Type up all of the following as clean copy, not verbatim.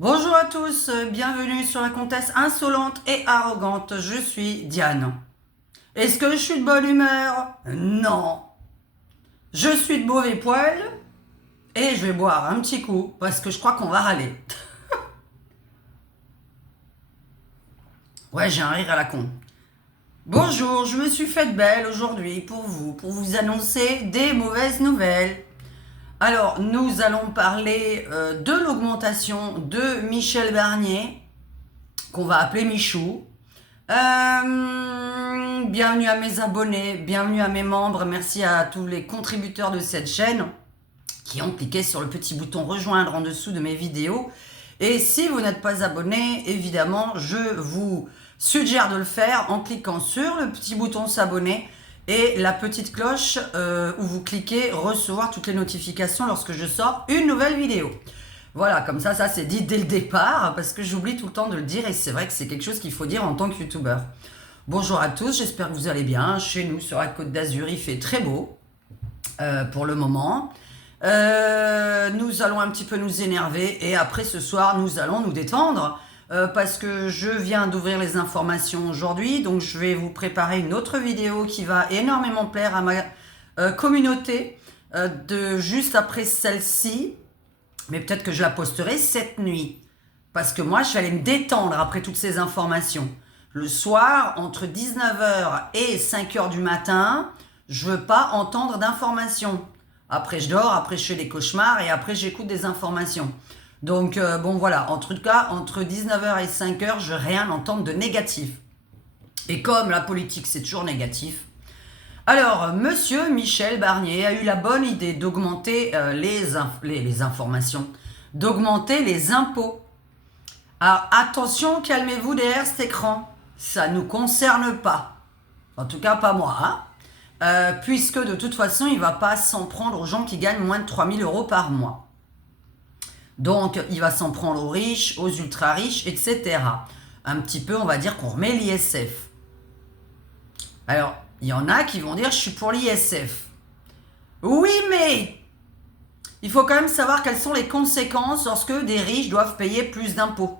Bonjour à tous, bienvenue sur la comtesse insolente et arrogante. Je suis Diane. Est-ce que je suis de bonne humeur? Non. Je suis de mauvais poil et je vais boire un petit coup parce que je crois qu'on va râler. Ouais, j'ai un rire à la con. Bonjour, je me suis faite belle aujourd'hui pour vous annoncer des mauvaises nouvelles. Alors, nous allons parler de l'augmentation de Michel Barnier, qu'on va appeler Michou. Bienvenue à mes abonnés, bienvenue à mes membres, merci à tous les contributeurs de cette chaîne qui ont cliqué sur le petit bouton rejoindre en dessous de mes vidéos. Et si vous n'êtes pas abonné, évidemment, je vous suggère de le faire en cliquant sur le petit bouton s'abonner et la petite cloche où vous cliquez recevoir toutes les notifications lorsque je sors une nouvelle vidéo. Voilà, comme ça c'est dit dès le départ, parce que j'oublie tout le temps de le dire, et c'est vrai que c'est quelque chose qu'il faut dire en tant que youtubeur. Bonjour à tous, j'espère que vous allez bien. Chez nous, sur la Côte d'Azur, il fait très beau, pour le moment. Nous allons un petit peu nous énerver, et après ce soir, nous allons nous détendre, parce que je viens d'ouvrir les informations aujourd'hui, donc je vais vous préparer une autre vidéo qui va énormément plaire à ma communauté, de juste après celle-ci. Mais peut-être que je la posterai cette nuit. Parce que moi, je vais aller me détendre après toutes ces informations. Le soir, entre 19h et 5h du matin, je veux pas entendre d'informations. Après, je dors, après, je fais des cauchemars et après, j'écoute des informations. Donc, bon, voilà. En tout cas, entre 19h et 5h, je veux rien entendre de négatif. Et comme la politique, c'est toujours négatif, alors, monsieur Michel Barnier a eu la bonne idée d'augmenter les informations, d'augmenter les impôts. Alors, attention, calmez-vous derrière cet écran. Ça ne nous concerne pas. En tout cas, pas moi. Puisque de toute façon, il ne va pas s'en prendre aux gens qui gagnent moins de 3 000 euros par mois. Donc, il va s'en prendre aux riches, aux ultra-riches, etc. Un petit peu, on va dire qu'on remet l'ISF. Alors, il y en a qui vont dire « je suis pour l'ISF ». Oui, mais il faut quand même savoir quelles sont les conséquences lorsque des riches doivent payer plus d'impôts.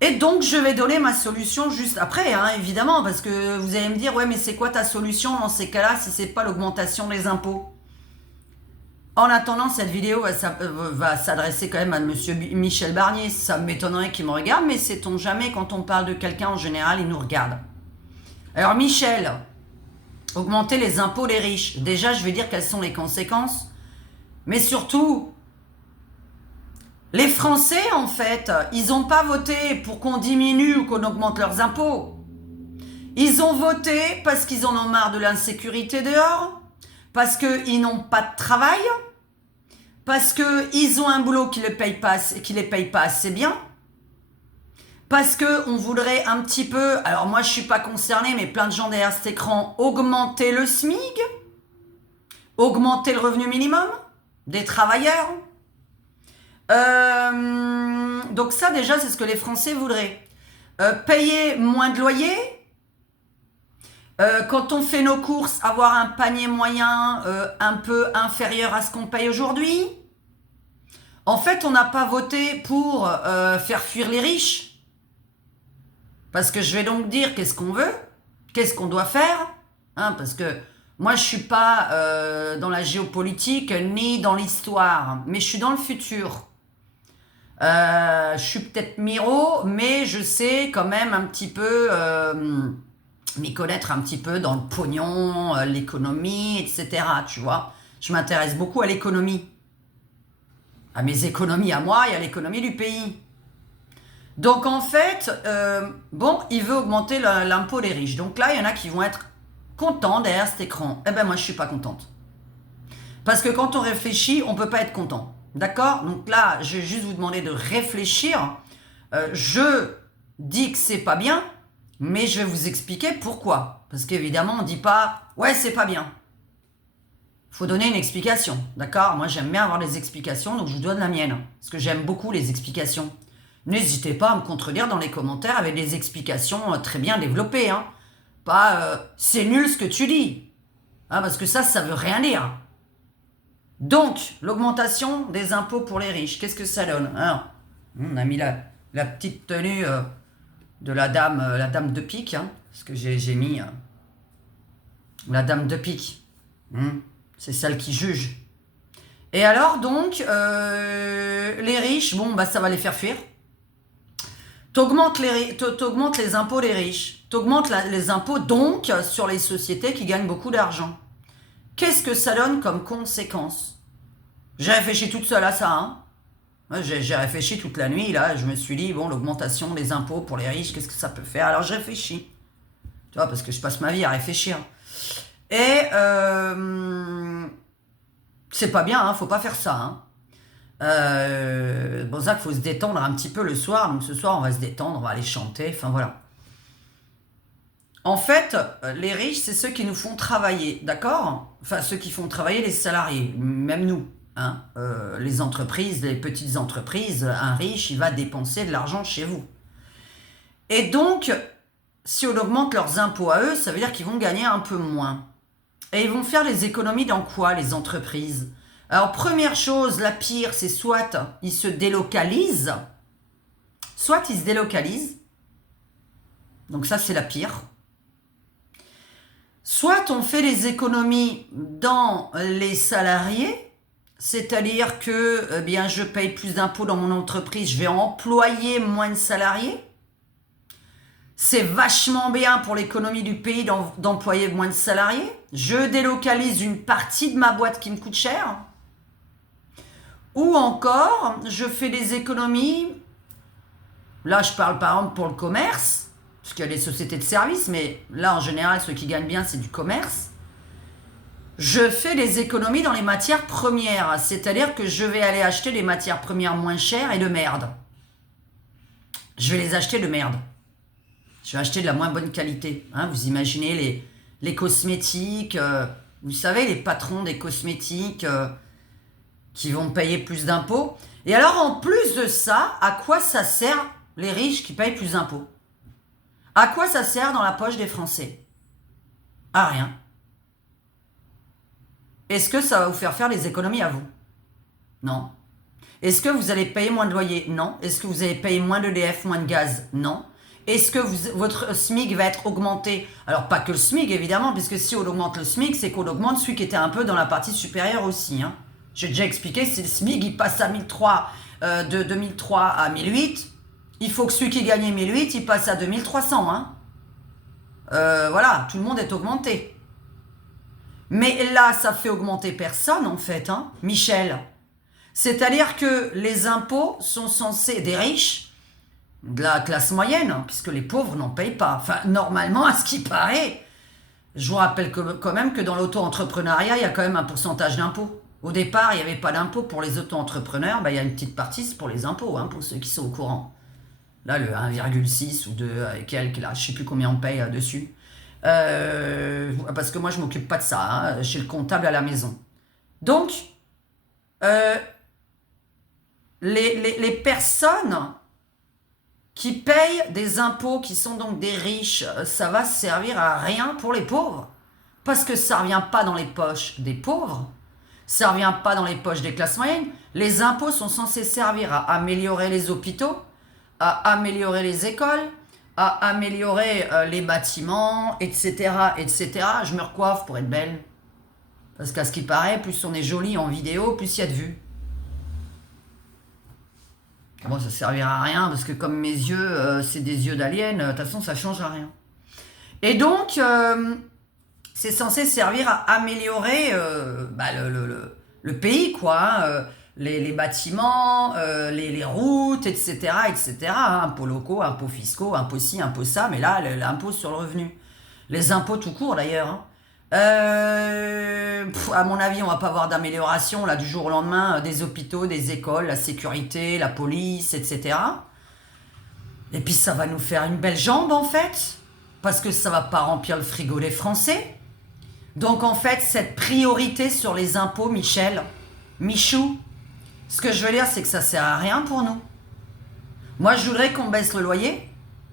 Et donc, je vais donner ma solution juste après, évidemment, parce que vous allez me dire « ouais, mais c'est quoi ta solution dans ces cas-là si c'est pas l'augmentation des impôts ?» En attendant, cette vidéo va s'adresser quand même à monsieur Michel Barnier. Ça m'étonnerait qu'il me regarde, mais sait-on jamais, quand on parle de quelqu'un, en général, il nous regarde. Alors Michel, augmenter les impôts des riches. Déjà, je vais dire quelles sont les conséquences. Mais surtout, les Français, en fait, ils n'ont pas voté pour qu'on diminue ou qu'on augmente leurs impôts. Ils ont voté parce qu'ils en ont marre de l'insécurité dehors, parce qu'ils n'ont pas de travail, parce qu'ils ont un boulot qui ne les paye pas assez bien, parce qu'on voudrait un petit peu, alors moi je ne suis pas concernée, mais plein de gens derrière cet écran, augmenter le SMIC, augmenter le revenu minimum des travailleurs. Donc ça déjà, c'est ce que les Français voudraient. Payer moins de loyer. Quand on fait nos courses, avoir un panier moyen un peu inférieur à ce qu'on paye aujourd'hui. En fait, on n'a pas voté pour faire fuir les riches. Parce que je vais donc dire qu'est-ce qu'on veut, qu'est-ce qu'on doit faire, parce que moi je ne suis pas dans la géopolitique ni dans l'histoire, mais je suis dans le futur. Je suis peut-être Miro, mais je sais quand même un petit peu m'y connaître un petit peu dans le pognon, l'économie, etc. Tu vois, je m'intéresse beaucoup à l'économie, à mes économies à moi et à l'économie du pays. Donc en fait, il veut augmenter l'impôt des riches. Donc là, il y en a qui vont être contents derrière cet écran. Eh ben moi, je suis pas contente. Parce que quand on réfléchit, on peut pas être content. D'accord? Donc là, je vais juste vous demander de réfléchir. Je dis que c'est pas bien, mais je vais vous expliquer pourquoi. Parce qu'évidemment, on dit pas « ouais, c'est pas bien ». Il faut donner une explication. D'accord? Moi, j'aime bien avoir des explications, donc je vous donne la mienne. Parce que j'aime beaucoup les explications. N'hésitez pas à me contredire dans les commentaires avec des explications très bien développées. Pas c'est nul ce que tu dis. Parce que ça veut rien dire. Donc, l'augmentation des impôts pour les riches, qu'est-ce que ça donne? Alors, On a mis la petite tenue de la dame de pique, hein, parce que j'ai mis la dame de pique. C'est celle qui juge. Et alors, donc, les riches, bon, bah ça va les faire fuir. T'augmentes les impôts des riches. T'augmentes les impôts, donc, sur les sociétés qui gagnent beaucoup d'argent. Qu'est-ce que ça donne comme conséquence? J'ai réfléchi toute seule à ça, hein. J'ai réfléchi toute la nuit, là, je me suis dit, bon, l'augmentation des impôts pour les riches, qu'est-ce que ça peut faire? Alors je réfléchis, tu vois, parce que je passe ma vie à réfléchir. Et c'est pas bien, hein, faut pas faire ça, hein. Bon, ça qu'il faut se détendre un petit peu le soir, donc ce soir on va se détendre, on va aller chanter, enfin voilà. En fait, les riches, c'est ceux qui nous font travailler, d'accord? Enfin, ceux qui font travailler les salariés, même nous. Hein, les entreprises, les petites entreprises, un riche, il va dépenser de l'argent chez vous. Et donc, si on augmente leurs impôts à eux, ça veut dire qu'ils vont gagner un peu moins. Et ils vont faire des économies dans quoi, les entreprises? Alors, première chose, la pire, c'est soit ils se délocalisent, soit ils se délocalisent. Donc ça, c'est la pire. Soit on fait les économies dans les salariés, c'est-à-dire que eh bien, je paye plus d'impôts dans mon entreprise, je vais employer moins de salariés. C'est vachement bien pour l'économie du pays d'employer moins de salariés. Je délocalise une partie de ma boîte qui me coûte cher. Ou encore, je fais des économies. Là, je parle par exemple pour le commerce, parce qu'il y a des sociétés de services, mais là, en général, ceux qui gagnent bien, c'est du commerce. Je fais des économies dans les matières premières, c'est-à-dire que je vais aller acheter des matières premières moins chères et de merde. Je vais les acheter de merde. Je vais acheter de la moins bonne qualité. Hein, vous imaginez les cosmétiques, vous savez, les patrons des cosmétiques qui vont payer plus d'impôts. Et alors, en plus de ça, à quoi ça sert les riches qui payent plus d'impôts? À quoi ça sert dans la poche des Français? À rien. Est-ce que ça va vous faire des économies à vous? Non. Est-ce que vous allez payer moins de loyer? Non. Est-ce que vous allez payer moins d'EDF, moins de gaz? Non. Est-ce que votre SMIC va être augmenté? Alors, pas que le SMIC, évidemment, puisque si on augmente le SMIC, c'est qu'on augmente celui qui était un peu dans la partie supérieure aussi. Hein. J'ai déjà expliqué, si le SMIC il passe à 1003, de 2003 à 1008, il faut que celui qui gagnait 1008, il passe à 2300. Hein. Voilà, tout le monde est augmenté. Mais là, ça fait augmenter personne, en fait, hein, Michel. C'est-à-dire que les impôts sont censés, des riches, de la classe moyenne, hein, puisque les pauvres n'en payent pas. Enfin, normalement, à ce qui paraît, je vous rappelle quand même que dans l'auto-entrepreneuriat, il y a quand même un pourcentage d'impôts. Au départ, il n'y avait pas d'impôts pour les auto-entrepreneurs, il y a une petite partie, c'est pour les impôts, hein, pour ceux qui sont au courant. Là, le 1,6 ou 2, quelques, là, je ne sais plus combien on paye dessus. Parce que moi je m'occupe pas de ça, hein, chez le comptable à la maison. Donc, les personnes qui payent des impôts, qui sont donc des riches, ça va servir à rien pour les pauvres. Parce que ça ne revient pas dans les poches des pauvres, ça ne revient pas dans les poches des classes moyennes. Les impôts sont censés servir à améliorer les hôpitaux, à améliorer les écoles, à améliorer les bâtiments, etc., etc. Je me recoiffe pour être belle. Parce qu'à ce qui paraît, plus on est joli en vidéo, plus il y a de vues. Bon, ça servira à rien, parce que comme mes yeux, c'est des yeux d'alien, de toute façon, ça change à rien. Et donc, c'est censé servir à améliorer le pays, quoi. Hein, les bâtiments, les routes, etc., etc. Hein, impôts locaux, impôts fiscaux, impôts ci, impôts ça, mais là, l'impôt sur le revenu. Les impôts tout court, d'ailleurs. Hein. À mon avis, on va pas avoir d'amélioration, là, du jour au lendemain, des hôpitaux, des écoles, la sécurité, la police, etc. Et puis, ça va nous faire une belle jambe, en fait, parce que ça va pas remplir le frigo des Français. Donc, en fait, cette priorité sur les impôts, Michou, ce que je veux dire, c'est que ça sert à rien pour nous. Moi, je voudrais qu'on baisse le loyer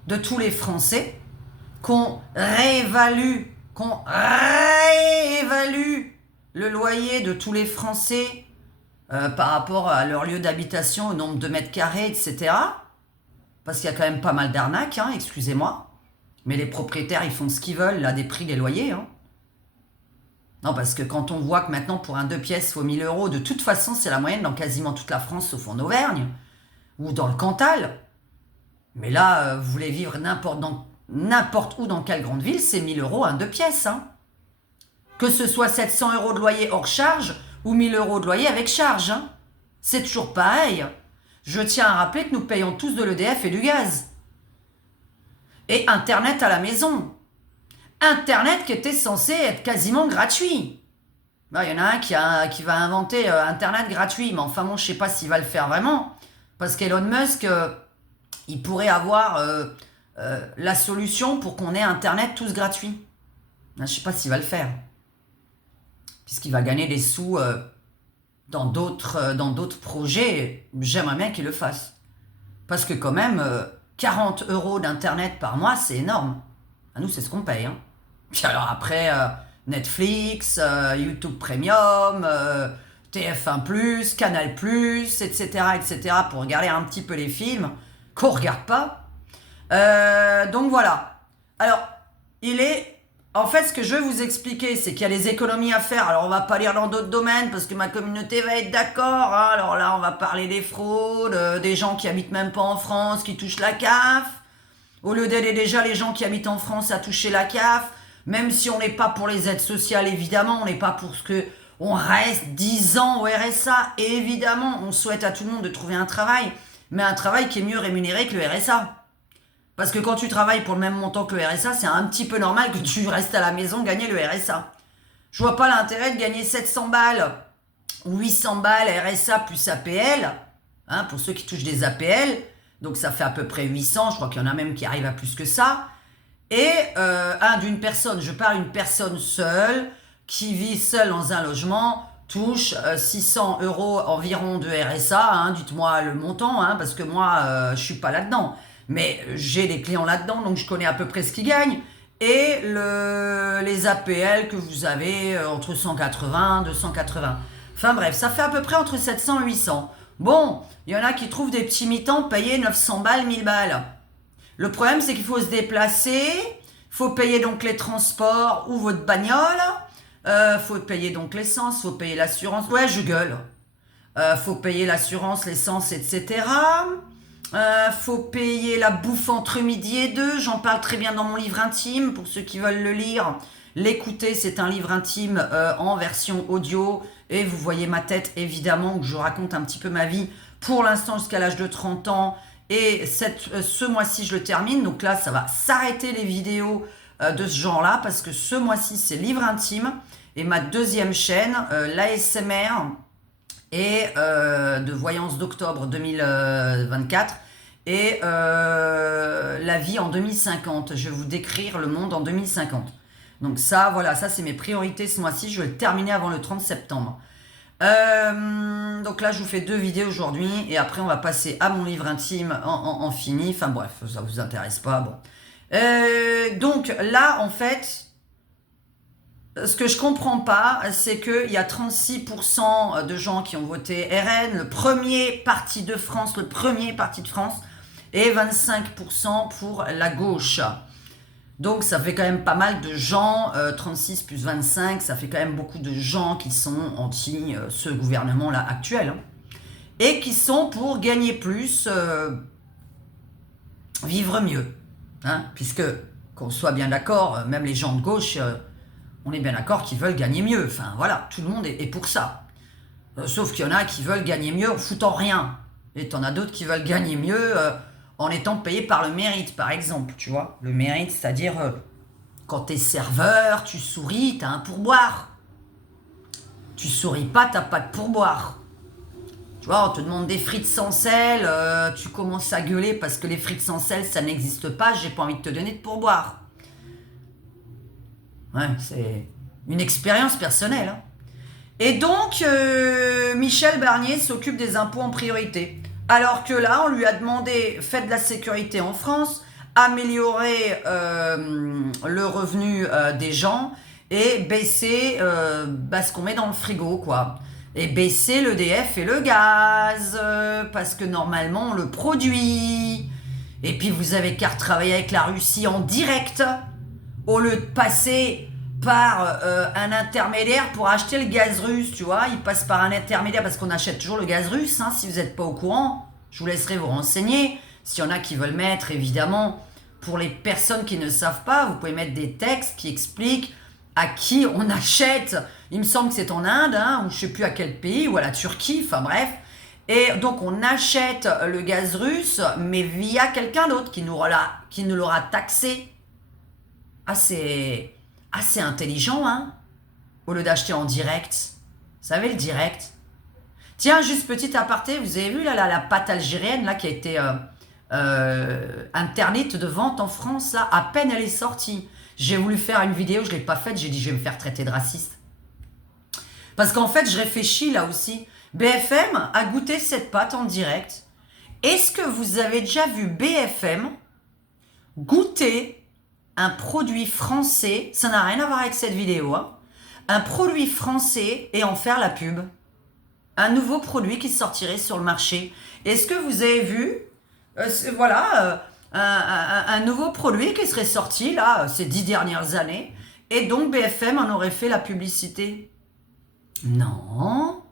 de tous les Français, qu'on réévalue le loyer de tous les Français par rapport à leur lieu d'habitation, au nombre de mètres carrés, etc. Parce qu'il y a quand même pas mal d'arnaques, hein, excusez-moi. Mais les propriétaires, ils font ce qu'ils veulent, là, des prix des loyers. Hein. Non, parce que quand on voit que maintenant, pour un 2 pièces, il faut 1 000 euros, de toute façon, c'est la moyenne dans quasiment toute la France, sauf en Auvergne, ou dans le Cantal. Mais là, vous voulez vivre n'importe où, dans quelle grande ville, c'est 1 000 euros un 2 pièces. Hein. Que ce soit 700 euros de loyer hors charge, ou 1 000 euros de loyer avec charge. Hein. C'est toujours pareil. Je tiens à rappeler que nous payons tous de l'EDF et du gaz. Et Internet à la maison. Internet qui était censé être quasiment gratuit. Il y en a un qui va inventer Internet gratuit, mais enfin bon, je ne sais pas s'il va le faire vraiment. Parce qu'Elon Musk, il pourrait avoir la solution pour qu'on ait Internet tous gratuit. Je ne sais pas s'il va le faire. Puisqu'il va gagner des sous dans d'autres projets. J'aimerais bien qu'il le fasse. Parce que quand même, 40 euros d'Internet par mois, c'est énorme. À nous, c'est ce qu'on paye. Hein. Puis alors après, Netflix, YouTube Premium, TF1+, Canal+, etc., etc., pour regarder un petit peu les films qu'on regarde pas. Donc voilà. Alors, en fait, ce que je veux vous expliquer, c'est qu'il y a des économies à faire. Alors, on va pas lire dans d'autres domaines, parce que ma communauté va être d'accord. Hein. Alors là, on va parler des fraudes, des gens qui habitent même pas en France, qui touchent la CAF. Au lieu d'aider déjà les gens qui habitent en France à toucher la CAF, même si on n'est pas pour les aides sociales, évidemment, on n'est pas pour ce que on reste 10 ans au RSA. Et évidemment, on souhaite à tout le monde de trouver un travail, mais un travail qui est mieux rémunéré que le RSA. Parce que quand tu travailles pour le même montant que le RSA, c'est un petit peu normal que tu restes à la maison gagner le RSA. Je vois pas l'intérêt de gagner 700 balles ou 800 balles RSA plus APL, hein, pour ceux qui touchent des APL. Donc ça fait à peu près 800, je crois qu'il y en a même qui arrivent à plus que ça. Et d'une personne, je parle d'une personne seule, qui vit seule dans un logement, touche 600 euros environ de RSA, hein, dites-moi le montant, hein, parce que moi, je suis pas là-dedans. Mais j'ai des clients là-dedans, donc je connais à peu près ce qu'ils gagnent. Et les APL que vous avez entre 180 et 280. Enfin bref, ça fait à peu près entre 700 et 800. Bon, il y en a qui trouvent des petits mi-temps payés 900 balles, 1000 balles. Le problème, c'est qu'il faut se déplacer, il faut payer donc les transports ou votre bagnole, faut payer donc l'essence, il faut payer l'assurance. Ouais, je gueule. Faut payer l'assurance, l'essence, etc. Faut payer la bouffe entre midi et 2. J'en parle très bien dans mon livre intime. Pour ceux qui veulent le lire, l'écouter, c'est un livre intime en version audio. Et vous voyez ma tête, évidemment, où je raconte un petit peu ma vie. Pour l'instant, jusqu'à l'âge de 30 ans. Et ce mois-ci, je le termine. Donc là, ça va s'arrêter les vidéos de ce genre-là. Parce que ce mois-ci, c'est livre intime. Et ma deuxième chaîne, l'ASMR et de voyance d'octobre 2024 et la vie en 2050. Je vais vous décrire le monde en 2050. Donc ça, voilà, ça c'est mes priorités ce mois-ci. Je vais le terminer avant le 30 septembre. Donc là, je vous fais 2 vidéos aujourd'hui et après on va passer à mon livre intime en fini. Enfin bref, ça vous intéresse pas. Bon. Donc là, en fait, ce que je comprends pas, c'est qu'il y a 36% de gens qui ont voté RN, le premier parti de France, et 25% pour la gauche. Donc ça fait quand même pas mal de gens, 36 plus 25, ça fait quand même beaucoup de gens qui sont anti ce gouvernement-là actuel. Hein, et qui sont pour gagner plus, vivre mieux. Hein, puisque, qu'on soit bien d'accord, même les gens de gauche... on est bien d'accord qu'ils veulent gagner mieux. Enfin, voilà, tout le monde est pour ça. Sauf qu'il y en a qui veulent gagner mieux en foutant rien. Et t'en as d'autres qui veulent gagner mieux en étant payés par le mérite, par exemple. Tu vois, le mérite, c'est-à-dire quand t'es serveur, tu souris, t'as un pourboire. Tu souris pas, t'as pas de pourboire. Tu vois, on te demande des frites sans sel, tu commences à gueuler parce que les frites sans sel, ça n'existe pas, j'ai pas envie de te donner de pourboire. Ouais, c'est une expérience personnelle. Hein. Et donc, Michel Barnier s'occupe des impôts en priorité. Alors que là, on lui a demandé, faites de la sécurité en France, améliorer le revenu des gens et baisser ce qu'on met dans le frigo, quoi. et baisser l'EDF et le gaz, parce que normalement on le produit. Et puis vous avez qu'à retravailler avec la Russie en direct, au lieu de passer par un intermédiaire pour acheter le gaz russe, tu vois. Ils passent par un intermédiaire parce qu'on achète toujours le gaz russe, hein, si vous n'êtes pas au courant. Je vous laisserai vous renseigner. S'il y en a qui veulent mettre, évidemment, pour les personnes qui ne savent pas, vous pouvez mettre des textes qui expliquent à qui on achète. Il me semble que c'est en Inde, hein, ou je ne sais plus à quel pays, ou à la Turquie, enfin bref. Et donc on achète le gaz russe, mais via quelqu'un d'autre qui nous l'aura taxé. Assez intelligent, hein, au lieu d'acheter en direct. Vous savez, le direct. Tiens, juste petit aparté, vous avez vu là, la pâte algérienne là, qui a été interdite de vente en France, là, à peine elle est sortie. J'ai voulu faire une vidéo, je ne l'ai pas faite, j'ai dit je vais me faire traiter de raciste. Parce qu'en fait, je réfléchis là aussi. BFM a goûté cette pâte en direct. Est-ce que vous avez déjà vu BFM goûter un produit français, ça n'a rien à voir avec cette vidéo, hein, un produit français et en faire la pub? Un nouveau produit qui sortirait sur le marché. Est-ce que vous avez vu, un nouveau produit qui serait sorti là ces 10 dernières années, et donc BFM en aurait fait la publicité? Non.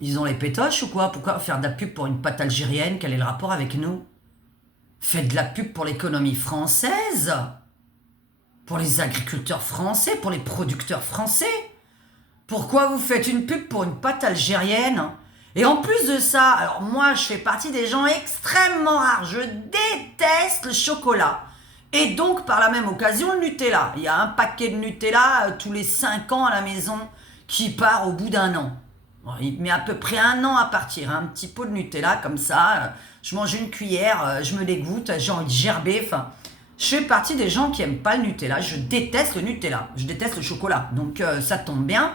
Ils ont les pétoches ou quoi? Pourquoi faire de la pub pour une pâte algérienne? Quel est le rapport avec nous? Faites de la pub pour l'économie française, pour les agriculteurs français, pour les producteurs français. Pourquoi vous faites une pub pour une pâte algérienne? Et en plus de ça, alors moi je fais partie des gens extrêmement rares, je déteste le chocolat. Et donc par la même occasion le Nutella. Il y a un paquet de Nutella tous les 5 ans à la maison qui part au bout d'un an. Bon, il met à peu près 1 an à partir, hein, un petit pot de Nutella comme ça, je mange une cuillère, je me dégoûte, j'ai envie de gerber, enfin... Je fais partie des gens qui n'aiment pas le Nutella. Je déteste le Nutella. Je déteste le chocolat. Donc ça tombe bien.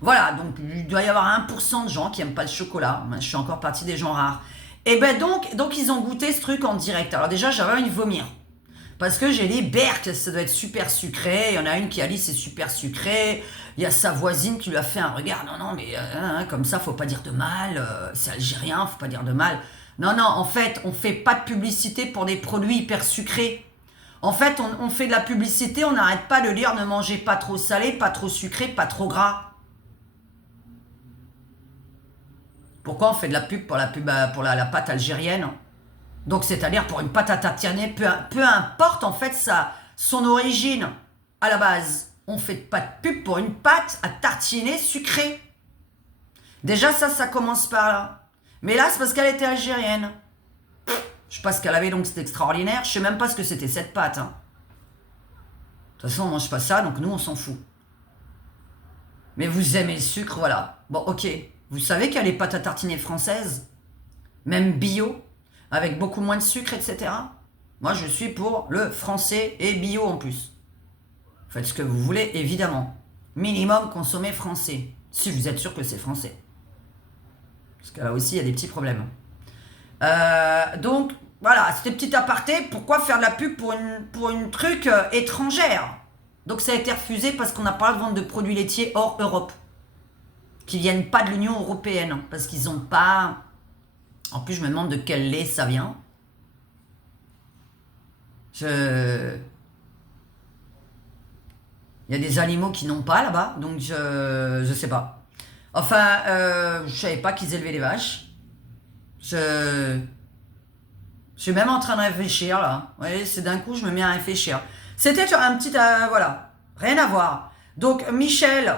Voilà, donc il doit y avoir 1% de gens qui n'aiment pas le chocolat. Je suis encore partie des gens rares. Et ben donc ils ont goûté ce truc en direct. Alors déjà, j'avais envie de vomir. Parce que j'ai dit, Berk, ça doit être super sucré. Il y en a une qui a dit, c'est super sucré. Il y a sa voisine qui lui a fait un regard. Non, mais comme ça, faut pas dire de mal. C'est algérien, faut pas dire de mal. Non, en fait, on fait pas de publicité pour des produits hyper sucrés. En fait, on fait de la publicité, on n'arrête pas de dire ne mangez pas trop salé, pas trop sucré, pas trop gras. Pourquoi on fait de la pub pour la pâte algérienne? Donc, c'est-à-dire pour une pâte à tartiner, peu importe en fait son origine à la base. On fait pas de pub pour une pâte à tartiner sucrée. Déjà, ça commence par là. Mais là, c'est parce qu'elle était algérienne. Je sais pas ce qu'elle avait, donc c'était extraordinaire. Je sais même pas ce que c'était cette pâte. Hein. De toute façon, on mange pas ça, donc nous, on s'en fout. Mais vous aimez le sucre, voilà. Bon, ok. Vous savez qu'il y a les pâtes à tartiner françaises, même bio, avec beaucoup moins de sucre, etc. Moi, je suis pour le français et bio en plus. Faites ce que vous voulez, évidemment. Minimum consommer français, si vous êtes sûr que c'est français. Parce que là aussi, il y a des petits problèmes. Donc, voilà, c'était petit aparté. Pourquoi faire de la pub pour une truc étrangère? Donc, ça a été refusé parce qu'on n'a pas le droit de vendre de produits laitiers hors Europe. Qui viennent pas de l'Union européenne. Parce qu'ils n'ont pas... En plus, je me demande de quel lait ça vient. Il y a des animaux qui n'ont pas là-bas. Donc, je sais pas. Enfin, je savais pas qu'ils élevaient les vaches. Je suis même en train de réfléchir là. Oui, c'est d'un coup, je me mets à réfléchir. C'était un petit... voilà. Rien à voir. Donc, Michel,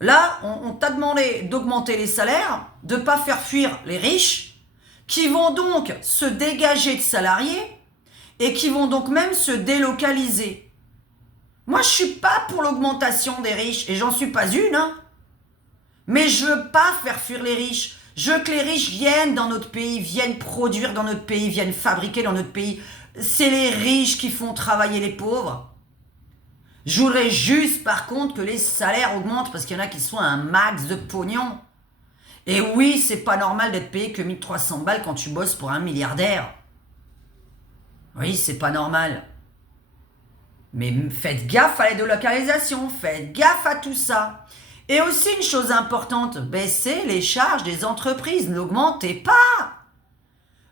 là, on t'a demandé d'augmenter les salaires, de ne pas faire fuir les riches, qui vont donc se dégager de salariés et qui vont donc même se délocaliser. Moi, je suis pas pour l'augmentation des riches, et j'en suis pas une, hein. Mais je veux pas faire fuir les riches. Je veux que les riches viennent dans notre pays, viennent produire dans notre pays, viennent fabriquer dans notre pays. C'est les riches qui font travailler les pauvres. Je voudrais juste, par contre, que les salaires augmentent parce qu'il y en a qui sont un max de pognon. Et oui, c'est pas normal d'être payé que 1300 balles quand tu bosses pour un milliardaire. Oui, c'est pas normal. Mais faites gaffe à la délocalisation, faites gaffe à tout ça. Et aussi une chose importante, baissez les charges des entreprises, n'augmentez pas.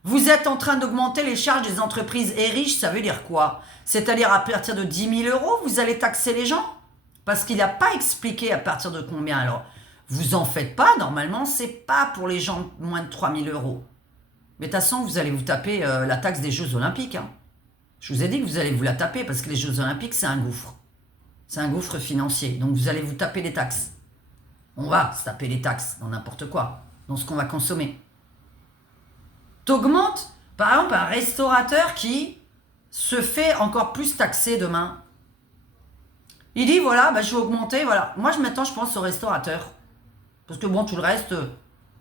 Vous êtes en train d'augmenter les charges des entreprises et riches, ça veut dire quoi? C'est-à-dire à partir de 10 000 euros, vous allez taxer les gens? Parce qu'il n'a pas expliqué à partir de combien. Alors, vous en faites pas, normalement, c'est pas pour les gens de moins de 3 000 euros. Mais de toute façon, vous allez vous taper la taxe des Jeux Olympiques. Hein. Je vous ai dit que vous allez vous la taper parce que les Jeux Olympiques, c'est un gouffre. C'est un gouffre financier. Donc, vous allez vous taper les taxes. On va se taper les taxes dans n'importe quoi, dans ce qu'on va consommer. T'augmentes, par exemple, un restaurateur qui se fait encore plus taxer demain. Il dit, voilà, bah, je vais augmenter, voilà. Moi, maintenant, je pense aux restaurateurs. Parce que bon, tout le reste,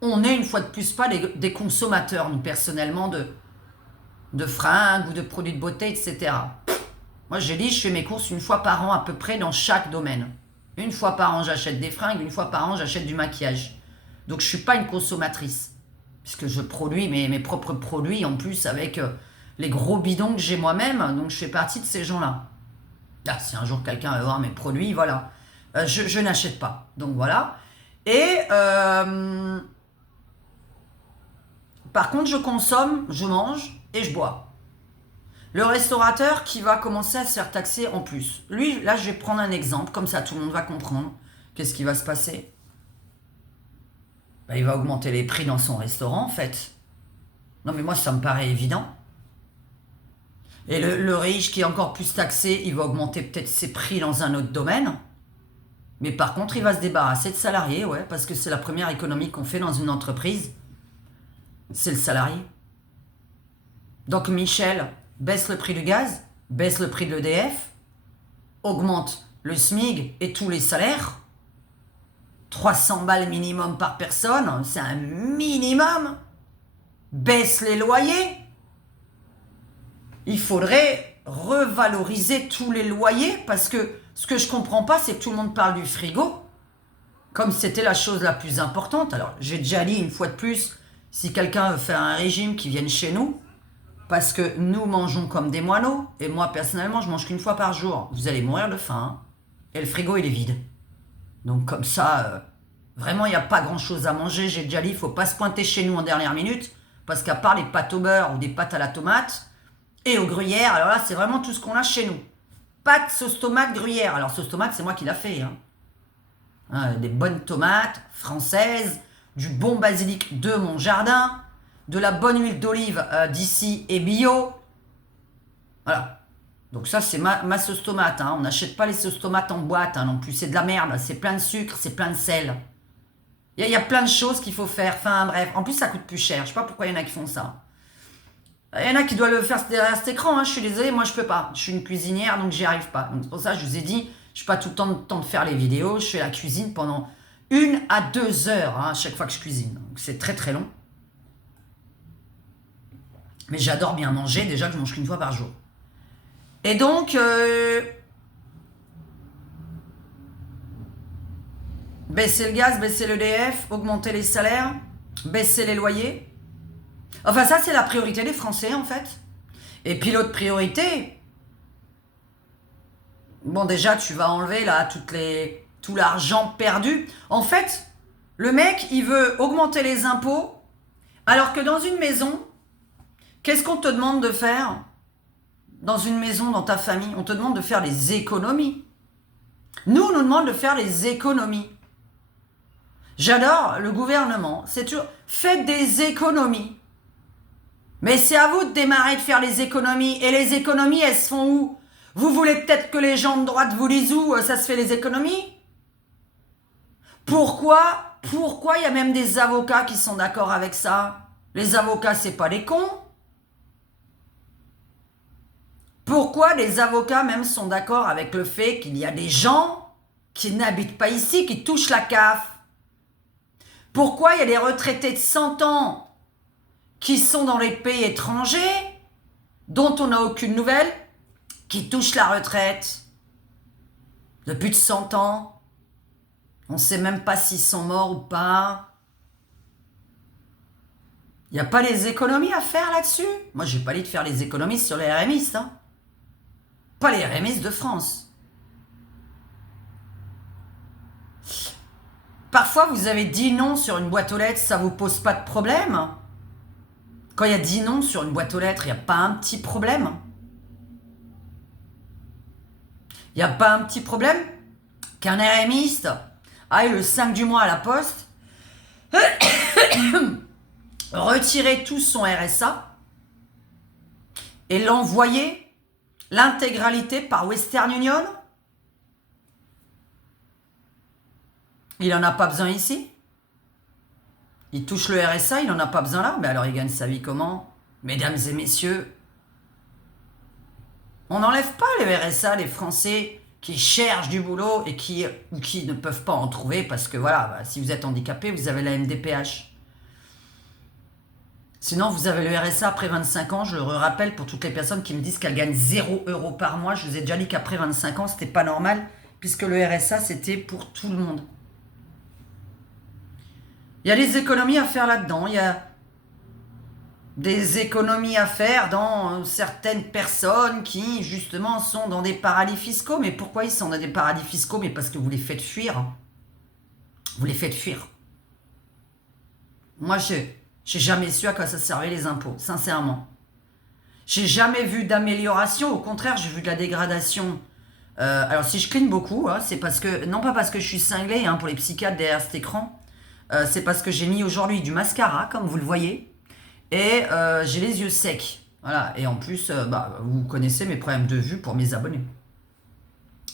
on n'est une fois de plus pas des consommateurs, nous, personnellement, de fringues ou de produits de beauté, etc. Moi, j'ai dit, je fais mes courses une fois par an à peu près dans chaque domaine. Une fois par an, j'achète des fringues, une fois par an, j'achète du maquillage. Donc, je ne suis pas une consommatrice. Puisque je produis mes propres produits, en plus, avec les gros bidons que j'ai moi-même. Donc, je fais partie de ces gens-là. Là, si un jour quelqu'un va voir mes produits, voilà. Je n'achète pas. Donc, voilà. Et, par contre, je consomme, je mange et je bois. Le restaurateur qui va commencer à se faire taxer en plus. Lui, là, je vais prendre un exemple. Comme ça, tout le monde va comprendre. Qu'est-ce qui va se passer? Ben, il va augmenter les prix dans son restaurant, en fait. Non, mais moi, ça me paraît évident. Et le riche qui est encore plus taxé, il va augmenter peut-être ses prix dans un autre domaine. Mais par contre, il va se débarrasser de salariés, ouais, parce que c'est la première économie qu'on fait dans une entreprise. C'est le salarié. Donc, Michel baisse le prix du gaz, baisse le prix de l'EDF, augmente le SMIC et tous les salaires. 300 balles minimum par personne, c'est un minimum. Baisse les loyers. Il faudrait revaloriser tous les loyers parce que ce que je comprends pas, c'est que tout le monde parle du frigo comme si c'était la chose la plus importante. Alors, j'ai déjà dit une fois de plus, si quelqu'un veut faire un régime, qu'il vienne chez nous parce que nous mangeons comme des moineaux et moi, personnellement, je mange qu'une fois par jour. Vous allez mourir de faim. Hein. Et le frigo, il est vide. Donc comme ça, vraiment, il n'y a pas grand-chose à manger. J'ai déjà dit, il ne faut pas se pointer chez nous en dernière minute, parce qu'à part les pâtes au beurre ou des pâtes à la tomate et au gruyère, alors là, c'est vraiment tout ce qu'on a chez nous. Pâtes, sauce tomate, gruyère. Alors sauce tomate, c'est moi qui l'a fait. Hein, des bonnes tomates françaises, du bon basilic de mon jardin, de la bonne huile d'olive d'ici et bio. Voilà. Donc ça, c'est ma sauce tomate. Hein. On n'achète pas les sauces tomates en boîte non plus. C'est de la merde. C'est plein de sucre, c'est plein de sel. Il y a plein de choses qu'il faut faire. Enfin bref. En plus, ça coûte plus cher. Je sais pas pourquoi il y en a qui font ça. Il y en a qui doivent le faire derrière cet écran. Hein. Je suis désolée, moi je peux pas. Je suis une cuisinière, donc j'y arrive pas. Donc c'est pour ça que je vous ai dit, je n'ai pas tout le temps de faire les vidéos. Je fais la cuisine pendant 1 à 2 heures à chaque fois que je cuisine. Donc c'est très très long. Mais j'adore bien manger. Déjà que je mange qu'une fois par jour. Et donc, baisser le gaz, baisser l'EDF, augmenter les salaires, baisser les loyers. Enfin, ça, c'est la priorité des Français, en fait. Et puis l'autre priorité, bon, déjà, tu vas enlever là tout l'argent perdu. En fait, le mec, il veut augmenter les impôts, alors que dans une maison, qu'est-ce qu'on te demande de faire ? Dans une maison, dans ta famille, on te demande de faire des économies. Nous, on nous demande de faire des économies. J'adore le gouvernement. C'est toujours, faites des économies. Mais c'est à vous de démarrer de faire les économies. Et les économies, elles se font où ? Vous voulez peut-être que les gens de droite vous disent où ça se fait les économies ? Pourquoi il y a même des avocats qui sont d'accord avec ça ? Les avocats, c'est pas des cons. Pourquoi les avocats même sont d'accord avec le fait qu'il y a des gens qui n'habitent pas ici, qui touchent la CAF ? Pourquoi il y a des retraités de 100 ans qui sont dans les pays étrangers, dont on n'a aucune nouvelle, qui touchent la retraite de plus de 100 ans ? On ne sait même pas s'ils sont morts ou pas. Il n'y a pas les économies à faire là-dessus ? Moi, je n'ai pas dit de faire les économies sur les RMistes, hein. Pas les RMistes de France. Parfois, vous avez 10 noms sur une boîte aux lettres, ça vous pose pas de problème? Quand il y a 10 noms sur une boîte aux lettres, il n'y a pas un petit problème? Il n'y a pas un petit problème qu'un RMiste aille le 5 du mois à la poste, retirer tout son RSA et l'envoyer l'intégralité par Western Union? Il n'en a pas besoin ici? Il touche le RSA, il n'en a pas besoin là? Mais alors il gagne sa vie comment? Mesdames et messieurs, on n'enlève pas le RSA, les Français qui cherchent du boulot et qui ne peuvent pas en trouver parce que voilà, si vous êtes handicapé, vous avez la MDPH. Sinon, vous avez le RSA après 25 ans. Je le rappelle pour toutes les personnes qui me disent qu'elles gagnent 0 € par mois. Je vous ai déjà dit qu'après 25 ans, c'était pas normal puisque le RSA, c'était pour tout le monde. Il y a des économies à faire là-dedans. Il y a des économies à faire dans certaines personnes qui, justement, sont dans des paradis fiscaux. Mais pourquoi ils sont dans des paradis fiscaux? Mais parce que vous les faites fuir. Vous les faites fuir. Moi, j'ai jamais su à quoi ça servait les impôts, sincèrement. J'ai jamais vu d'amélioration. Au contraire, j'ai vu de la dégradation. Alors, si je cligne beaucoup, hein, c'est parce que... Non pas parce que je suis cinglé pour les psychiatres derrière cet écran. C'est parce que j'ai mis aujourd'hui du mascara, comme vous le voyez. Et j'ai les yeux secs. Voilà. Et en plus, vous connaissez mes problèmes de vue pour mes abonnés.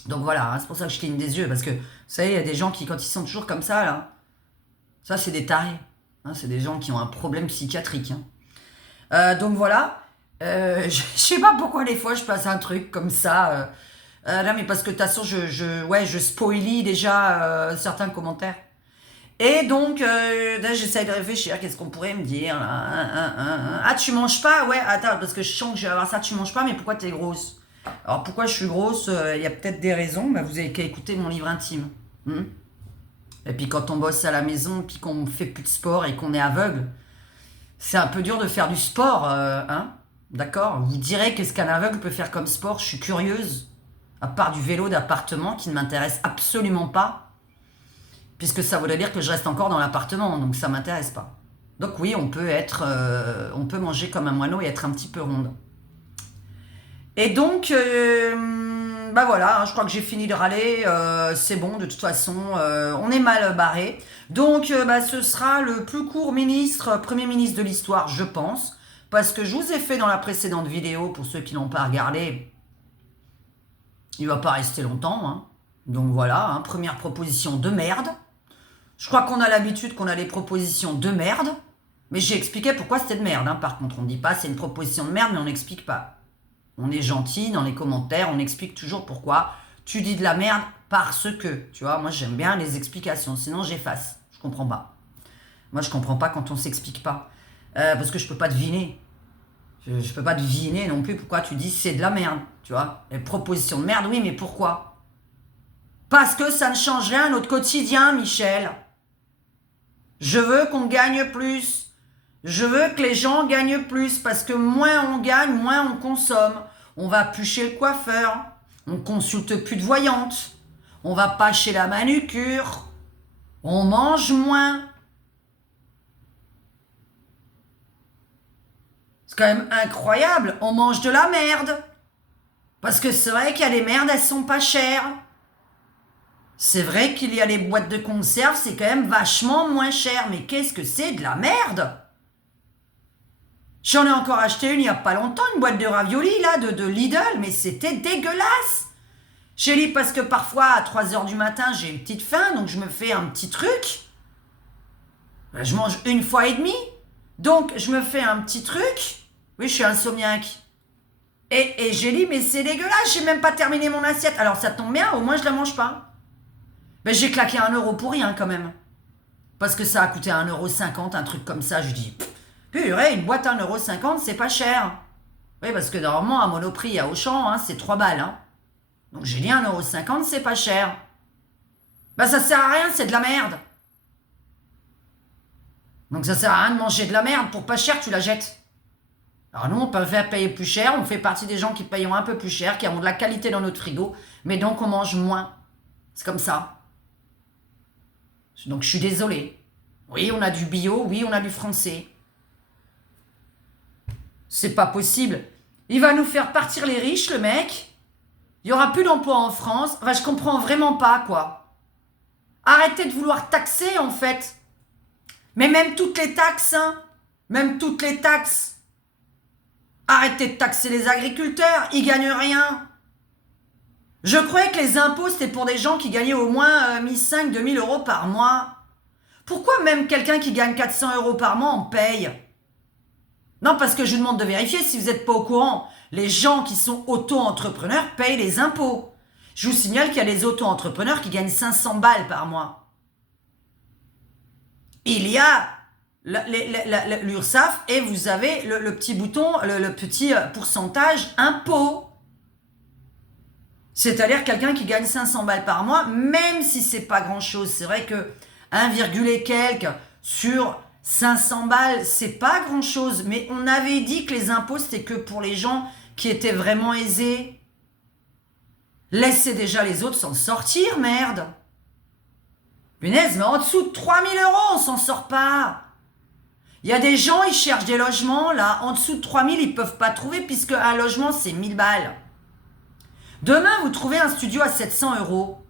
Donc voilà, c'est pour ça que je cligne des yeux. Parce que, vous savez, il y a des gens qui, quand ils sont toujours comme ça, là, ça, c'est des tarés. C'est des gens qui ont un problème psychiatrique. Donc voilà. Je sais pas pourquoi des fois je passe un truc comme ça. Là, mais parce que de toute façon, je spoilie déjà certains commentaires. Et donc, là, j'essaye de réfléchir. Qu'est-ce qu'on pourrait me dire Ah, tu manges pas? Ouais, attends, parce que je sens que je vais avoir ça. Tu manges pas, mais pourquoi t'es grosse? Alors, pourquoi je suis grosse? Il y a peut-être des raisons. Mais vous avez qu'à écouter mon livre intime. Et puis, quand on bosse à la maison, puis qu'on fait plus de sport et qu'on est aveugle, c'est un peu dur de faire du sport, D'accord? Vous direz qu'est-ce qu'un aveugle peut faire comme sport? Je suis curieuse. À part du vélo d'appartement qui ne m'intéresse absolument pas. Puisque ça voudrait dire que je reste encore dans l'appartement, donc ça m'intéresse pas. Donc oui, on peut manger comme un moineau et être un petit peu ronde. Et donc, voilà, je crois que j'ai fini de râler, c'est bon, de toute façon, on est mal barré. Donc, ce sera le plus court premier ministre de l'histoire, je pense, parce que je vous ai fait dans la précédente vidéo, pour ceux qui n'ont pas regardé, il va pas rester longtemps, Donc voilà, première proposition de merde. Je crois qu'on a l'habitude qu'on a les propositions de merde, mais j'ai expliqué pourquoi c'était de merde. Par contre, on ne dit pas c'est une proposition de merde, mais on n'explique pas. On est gentil dans les commentaires, on explique toujours pourquoi tu dis de la merde parce que. Tu vois, moi j'aime bien les explications, sinon j'efface. Je comprends pas. Moi je comprends pas quand on s'explique pas. Parce que je peux pas deviner. Je peux pas deviner non plus pourquoi tu dis c'est de la merde. Tu vois, les propositions de merde, oui, mais pourquoi? Parce que ça ne change rien à notre quotidien, Michel. Je veux qu'on gagne plus. Je veux que les gens gagnent plus parce que moins on gagne, moins on consomme. On va plus chez le coiffeur. On consulte plus de voyante. On va pas chez la manucure. On mange moins. C'est quand même incroyable. On mange de la merde. Parce que c'est vrai qu'il y a des merdes, elles sont pas chères. C'est vrai qu'il y a les boîtes de conserve, c'est quand même vachement moins cher. Mais qu'est-ce que c'est de la merde? J'en ai encore acheté une il n'y a pas longtemps, une boîte de raviolis là, de Lidl, mais c'était dégueulasse. Chérie, parce que parfois à 3h du matin, j'ai une petite faim, donc je me fais un petit truc. Je mange une fois et demie. Donc je me fais un petit truc. Oui, je suis insomniaque. Et j'ai dit, mais c'est dégueulasse, j'ai même pas terminé mon assiette. Alors ça tombe bien, au moins je la mange pas. J'ai claqué 1 € pour rien quand même. Parce que ça a coûté 1,50 €, un truc comme ça. Je dis, purée, une boîte à 1,50 €, c'est pas cher. Oui, parce que normalement, à Monoprix, à Auchan, c'est 3 balles. Donc j'ai dit 1,50 €, c'est pas cher. Ça sert à rien, c'est de la merde. Donc ça sert à rien de manger de la merde. Pour pas cher, tu la jettes. Alors nous, on peut faire payer plus cher. On fait partie des gens qui payent un peu plus cher, qui avons de la qualité dans notre frigo. Mais donc on mange moins. C'est comme ça. Donc je suis désolée. Oui, on a du bio, oui, on a du français. C'est pas possible. Il va nous faire partir les riches, le mec. Il n'y aura plus d'emploi en France. Enfin, je comprends vraiment pas, quoi. Arrêtez de vouloir taxer, en fait. Mais même toutes les taxes, hein. Même toutes les taxes. Arrêtez de taxer les agriculteurs. Ils gagnent rien. Je croyais que les impôts, c'était pour des gens qui gagnaient au moins 1 500-2 000 euros par mois. Pourquoi même quelqu'un qui gagne 400 euros par mois en paye? Non, parce que je vous demande de vérifier si vous n'êtes pas au courant. Les gens qui sont auto-entrepreneurs payent les impôts. Je vous signale qu'il y a des auto-entrepreneurs qui gagnent 500 balles par mois. Il y a l'URSSAF et vous avez le petit bouton, le petit pourcentage impôt. C'est-à-dire quelqu'un qui gagne 500 balles par mois, même si c'est pas grand-chose. C'est vrai que 1, et quelques sur 500 balles, c'est pas grand-chose. Mais on avait dit que les impôts, c'était que pour les gens qui étaient vraiment aisés. Laissez déjà les autres s'en sortir, merde. Punaise, mais en dessous de 3 000 euros, on s'en sort pas. Il y a des gens, ils cherchent des logements, là. En dessous de 3 000, ils peuvent pas trouver, puisque un logement, c'est 1000 balles. Demain, vous trouvez un studio à 700 euros.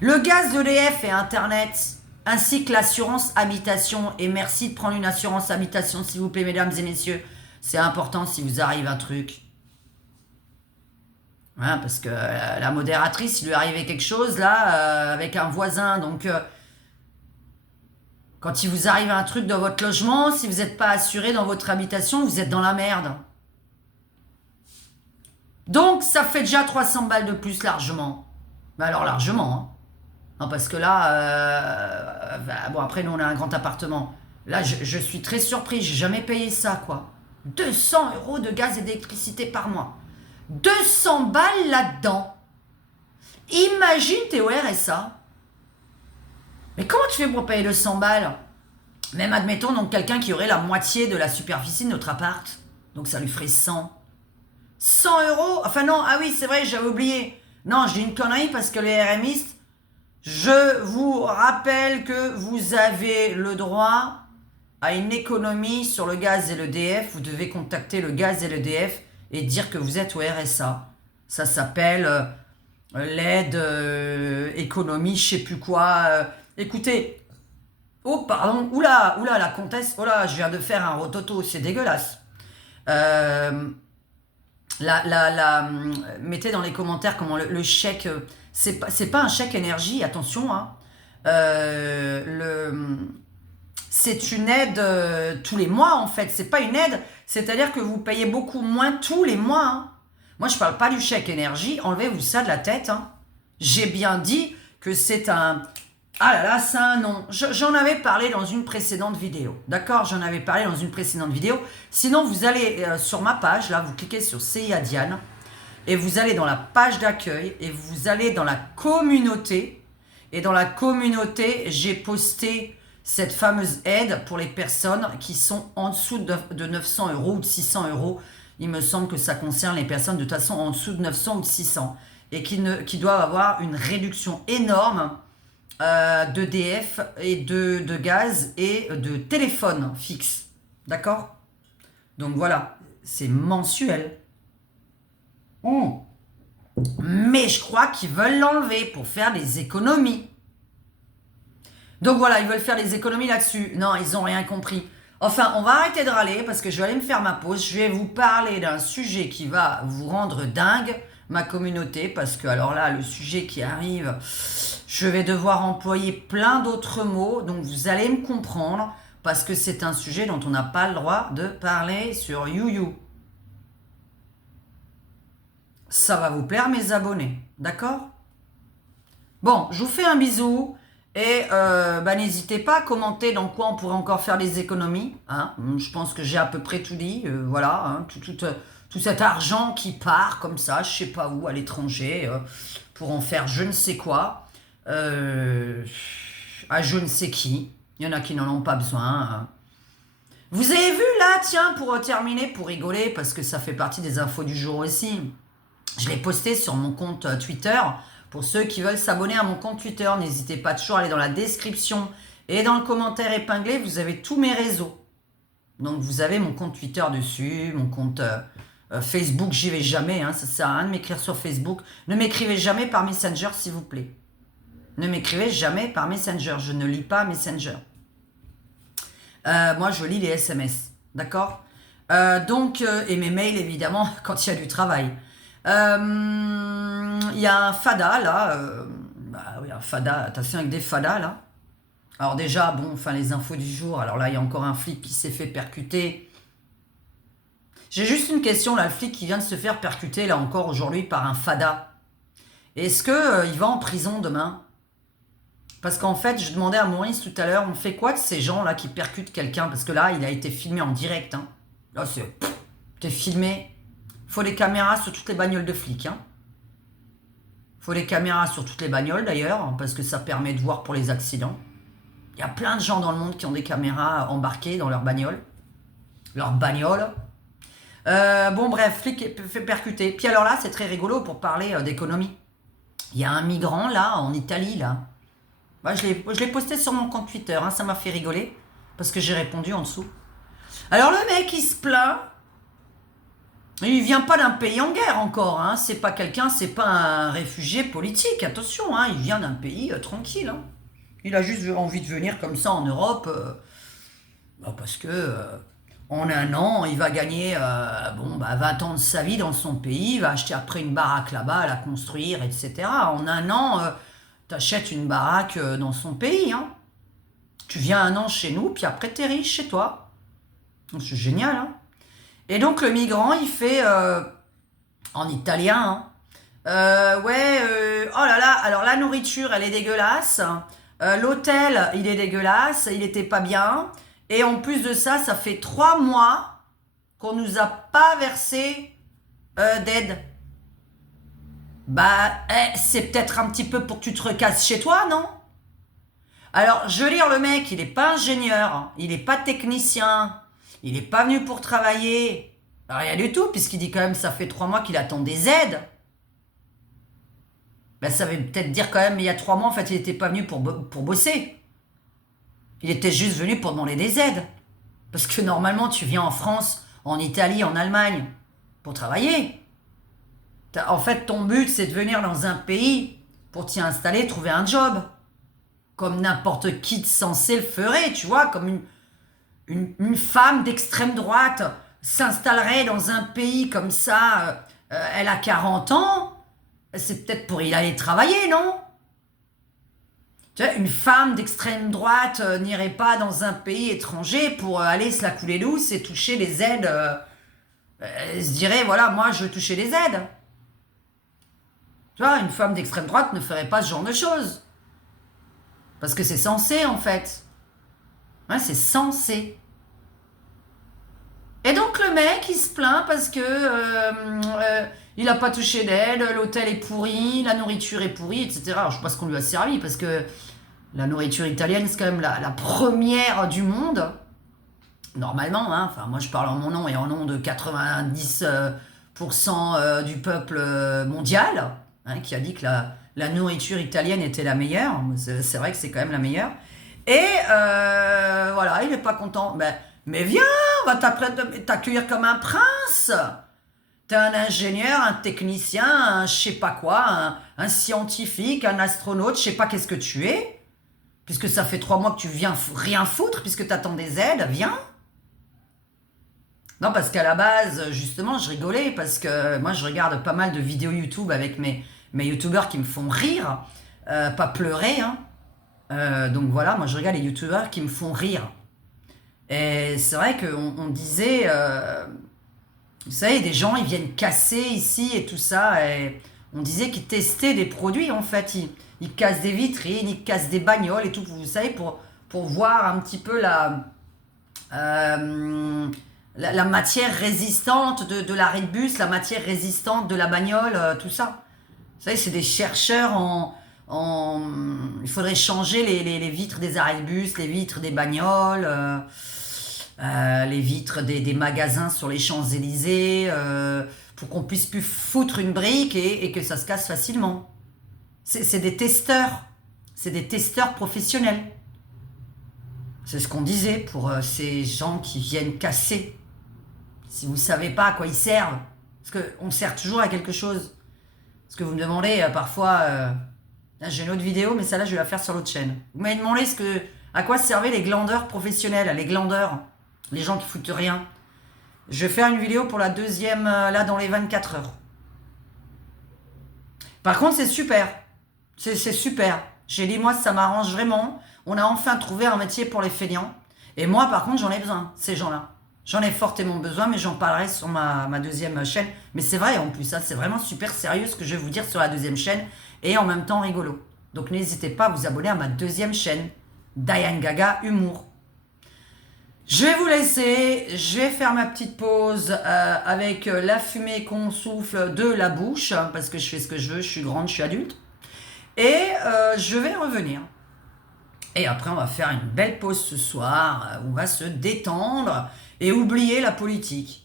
Le gaz d'EDF et Internet, ainsi que l'assurance habitation. Et merci de prendre une assurance habitation, s'il vous plaît, mesdames et messieurs. C'est important si vous arrive un truc. Hein, parce que la modératrice, il lui arrivait quelque chose, là, avec un voisin. Donc, quand il vous arrive un truc dans votre logement, si vous n'êtes pas assuré dans votre habitation, vous êtes dans la merde. Donc, ça fait déjà 300 balles de plus largement. Mais alors, largement. Hein. Non, parce que là, bon, après, nous, on a un grand appartement. Là, je suis très surpris. J'ai jamais payé ça, quoi. 200 euros de gaz et d'électricité par mois. 200 balles là-dedans. Imagine, t'es au RSA. Mais comment tu fais pour payer 200 balles? Même admettons, donc, quelqu'un qui aurait la moitié de la superficie de notre appart. Donc, ça lui ferait 100. 100 euros. Enfin non, ah oui, c'est vrai, j'avais oublié. Non, je dis une connerie parce que les RMistes, je vous rappelle que vous avez le droit à une économie sur le gaz et l'EDF. Vous devez contacter le gaz et l'EDF et dire que vous êtes au RSA. Ça s'appelle l'aide économie, je sais plus quoi. Écoutez, oh pardon, oula, la comtesse, oh là, je viens de faire un rototo, c'est dégueulasse. Mettez dans les commentaires comment le chèque, c'est pas un chèque énergie, attention, hein. C'est une aide tous les mois en fait, c'est pas une aide, c'est-à-dire que vous payez beaucoup moins tous les mois. Hein. Moi je parle pas du chèque énergie, enlevez-vous ça de la tête. Hein. J'ai bien dit que c'est un... Ah là là, c'est un nom. J'en avais parlé dans une précédente vidéo. D'accord, j'en avais parlé dans une précédente vidéo. Sinon, vous allez sur ma page, là, vous cliquez sur CIA Diane, et vous allez dans la page d'accueil, et vous allez dans la communauté. Et dans la communauté, j'ai posté cette fameuse aide pour les personnes qui sont en dessous de 900 euros ou de 600 euros. Il me semble que ça concerne les personnes de toute façon en dessous de 900 ou de 600, et qui doivent avoir une réduction énorme d'EDF et de gaz et de téléphone fixe. D'accord? Donc voilà, c'est mensuel. Mais je crois qu'ils veulent l'enlever pour faire des économies. Donc voilà, ils veulent faire des économies là-dessus. Non, ils n'ont rien compris. Enfin, on va arrêter de râler parce que je vais aller me faire ma pause. Je vais vous parler d'un sujet qui va vous rendre dingue, ma communauté, parce que alors là, le sujet qui arrive... Je vais devoir employer plein d'autres mots, donc vous allez me comprendre, parce que c'est un sujet dont on n'a pas le droit de parler sur YouYou. Ça va vous plaire, mes abonnés, d'accord? Bon, je vous fais un bisou, et n'hésitez pas à commenter dans quoi on pourrait encore faire des économies. Hein. Je pense que j'ai à peu près tout dit, voilà, hein, tout cet argent qui part comme ça, je sais pas où, à l'étranger, pour en faire je ne sais quoi. À je ne sais qui. Il y en a qui n'en ont pas besoin. Hein. Vous avez vu là, tiens, pour terminer, pour rigoler, parce que ça fait partie des infos du jour aussi. Je l'ai posté sur mon compte Twitter. Pour ceux qui veulent s'abonner à mon compte Twitter, n'hésitez pas toujours à aller dans la description Et dans le commentaire épinglé, vous avez tous mes réseaux. Donc vous avez mon compte Twitter dessus, mon compte Facebook, j'y vais jamais, hein, ça sert à rien de m'écrire sur Facebook. Ne m'écrivez jamais par Messenger, s'il vous plaît. Ne m'écrivez jamais par Messenger, je ne lis pas Messenger. Moi, je lis les SMS, d'accord? Et mes mails, évidemment, quand il y a du travail. Il y a un FADA, là. Oui, un FADA, attention avec des FADA, là. Alors déjà, bon, enfin, les infos du jour. Alors là, il y a encore un flic qui s'est fait percuter. J'ai juste une question, là, le flic qui vient de se faire percuter, là, encore aujourd'hui, par un FADA. Est-ce que il va en prison demain? Parce qu'en fait, je demandais à Maurice tout à l'heure, on fait quoi de ces gens-là qui percutent quelqu'un? Parce que là, il a été filmé en direct, hein. Là, t'es filmé. Faut des caméras sur toutes les bagnoles de flics, hein. Faut des caméras sur toutes les bagnoles, d'ailleurs, parce que ça permet de voir pour les accidents. Il y a plein de gens dans le monde qui ont des caméras embarquées dans leur bagnole. Leur bagnole. Bon, bref, flic fait percuter. Puis alors là, c'est très rigolo pour parler d'économie. Il y a un migrant, là, en Italie, là. Bah, je l'ai posté sur mon compte Twitter, hein, ça m'a fait rigoler, parce que j'ai répondu en dessous. Alors le mec, il se plaint. Il vient pas d'un pays en guerre encore, hein. C'est pas quelqu'un, c'est pas un réfugié politique, attention, hein. Il vient d'un pays tranquille, hein. Il a juste envie de venir comme ça en Europe, parce que en un an, il va gagner 20 ans de sa vie dans son pays, il va acheter après une baraque là-bas, la construire, etc. En un an, t'achètes une baraque dans son pays, hein. Tu viens un an chez nous, puis après t'es riche chez toi. C'est génial, hein. Et donc le migrant, il fait en italien, hein, oh là là, alors la nourriture, elle est dégueulasse. L'hôtel, il est dégueulasse, il était pas bien. Et en plus de ça, ça fait 3 mois qu'on nous a pas versé d'aide. C'est peut-être un petit peu pour que tu te recasses chez toi, non? Alors, je veux dire, le mec, il n'est pas ingénieur, hein, il n'est pas technicien, il n'est pas venu pour travailler, rien du tout, puisqu'il dit quand même ça fait 3 mois qu'il attend des aides. Ça veut peut-être dire quand même, il y a 3 mois, en fait, il n'était pas venu pour bosser. Il était juste venu pour demander des aides. Parce que normalement, tu viens en France, en Italie, en Allemagne, pour travailler. En fait, ton but, c'est de venir dans un pays pour t'y installer, trouver un job. Comme n'importe qui de sensé le ferait, tu vois, comme une femme d'extrême droite s'installerait dans un pays comme ça, elle a 40 ans, c'est peut-être pour y aller travailler, non? Tu vois, une femme d'extrême droite n'irait pas dans un pays étranger pour aller se la couler douce et toucher les aides. Elle se dirait, voilà, moi je veux toucher les aides. Tu vois, une femme d'extrême droite ne ferait pas ce genre de choses. Parce que c'est censé, en fait. Ouais, c'est censé. Et donc le mec, il se plaint parce que il n'a pas touché d'aide, l'hôtel est pourri, la nourriture est pourrie, etc. Alors je sais pas ce qu'on lui a servi, parce que la nourriture italienne, c'est quand même la première du monde. Normalement, hein. Enfin, moi je parle en mon nom et en nom de 90% du peuple mondial, hein, qui a dit que la nourriture italienne était la meilleure. C'est vrai que c'est quand même la meilleure. Et voilà, il n'est pas content. Mais viens, on va t'accueillir comme un prince. T'es un ingénieur, un technicien, un je sais pas quoi, un scientifique, un astronaute, je sais pas qu'est-ce que tu es. Puisque ça fait 3 mois que tu viens rien foutre, puisque t'attends des aides, viens. Non, parce qu'à la base, justement, je rigolais, parce que moi, je regarde pas mal de vidéos YouTube avec mes youtubeurs qui me font rire, pas pleurer, hein. Donc voilà, moi, je regarde les youtubeurs qui me font rire. Et c'est vrai qu'on disait, vous savez, des gens, ils viennent casser ici et tout ça, et on disait qu'ils testaient des produits, en fait. Ils cassent des vitrines, ils cassent des bagnoles et tout, vous savez, pour voir un petit peu la matière résistante de l'arrêt de bus, la matière résistante de la bagnole, tout ça. Vous savez, c'est des chercheurs il faudrait changer les vitres des arrêts de bus, les vitres des bagnoles, les vitres des magasins sur les Champs-Élysées, pour qu'on puisse plus foutre une brique et que ça se casse facilement. C'est des testeurs. C'est des testeurs professionnels. C'est ce qu'on disait pour ces gens qui viennent casser. Si vous ne savez pas à quoi ils servent, parce qu'on sert toujours à quelque chose. Parce que vous me demandez parfois, j'ai une autre vidéo, mais celle-là je vais la faire sur l'autre chaîne. Vous m'avez demandé à quoi servaient les glandeurs professionnels, les glandeurs, les gens qui foutent rien. Je vais faire une vidéo pour la deuxième, là dans les 24 heures. Par contre, c'est super. C'est super. J'ai dit, moi, ça m'arrange vraiment. On a enfin trouvé un métier pour les feignants. Et moi, par contre, j'en ai besoin, ces gens-là. J'en ai fortement besoin, mais j'en parlerai sur ma deuxième chaîne. Mais c'est vrai, en plus, ça, c'est vraiment super sérieux ce que je vais vous dire sur la deuxième chaîne. Et en même temps, rigolo. Donc, n'hésitez pas à vous abonner à ma deuxième chaîne. Diane Gaga Humour. Je vais vous laisser, je vais faire ma petite pause avec la fumée qu'on souffle de la bouche, hein, parce que je fais ce que je veux, je suis grande, je suis adulte. Et je vais revenir. Et après, on va faire une belle pause ce soir, on va se détendre et oublier la politique.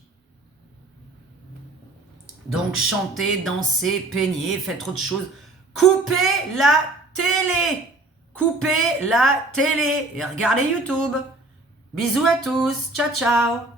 Donc, chantez, dansez, peignez, faites autre chose. Coupez la télé. Coupez la télé et regardez YouTube. Bisous à tous, ciao ciao.